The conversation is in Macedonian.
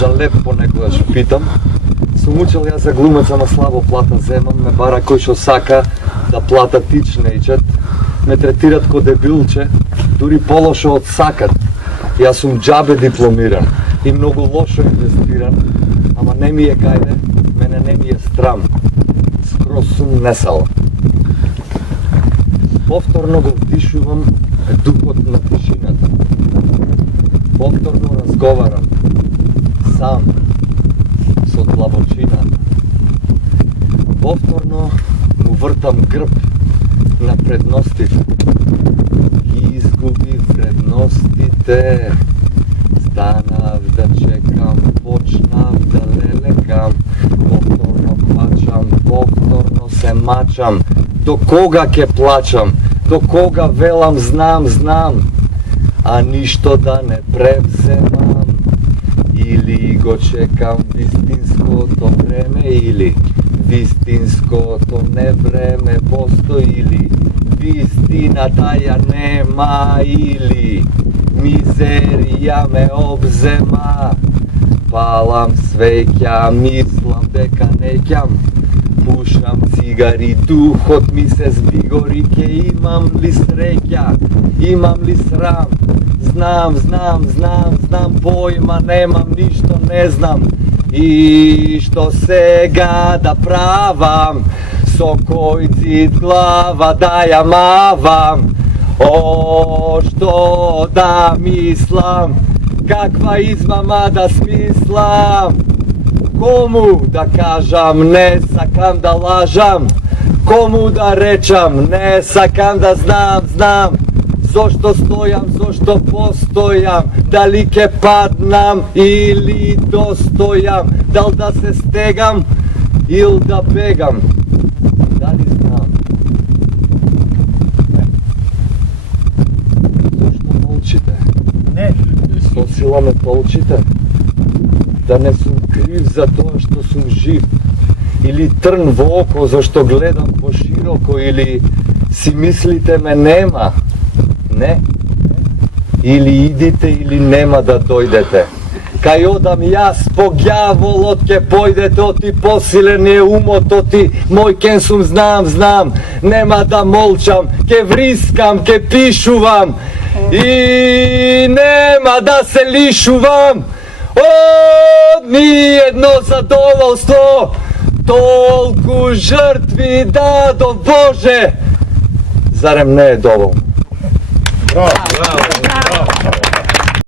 За леп понекогаш питам. Сум учел јас за глумец, ама слабо плата земам, ме бара кој што сака да плата тичнејчет. Ме третират ко дебилче, дури полошо од сакат. Јас сум џабе дипломиран и многу лошо инвестиран, ама не ми е гајде, мене не ми е страм. Скроз сум несал. Повторно го вдишувам духот на тишината. Повторно разговарам сам со длабочината. Повторно му вртам грб на предностите. Ги изгубив предностите. Станав да чекам, почнав да лелекам. Повторно плачам, повторно се мачам. До кога ќе плачам? До кога велам знам, а ништо да не превземам? Или го чекам вистинското време, или вистинското не време постои, или вистината ја нема, или мизерија ме обзема. Палам свеќа, мислам дека неќам, пушам цигари, духот ми се збигори, ке имам ли среќа, имам ли срам? Знам, појма немам, ништо не знам. И што сега да правам, со кој цит глава да ја мавам? О, што да мислам, каква измама да смислам? Кому да кажам, не сакам да лажам? Кому да речам, не сакам да знам? Зошто стојам, зошто постојам? Дали ке паднам или достојам? Дал да се стегам или да бегам? Дали знам? Зошто молчите? Не. Со сила ме толчите? Да не сум крив за тоа што сум жив? Или трн во око зашто гледам пошироко? Или си мислите ме нема? Не. Или идите или нема да дојдете. Кај одам јас по ѓаволот ке појдете, оти посилен е умот, оти мој кен сум знам, нема да молчам, ке врискам, ке пишувам и нема да се лишувам од ни едно задоволство. Толку жртви дадо Боже, зарем не е доволно? Браво!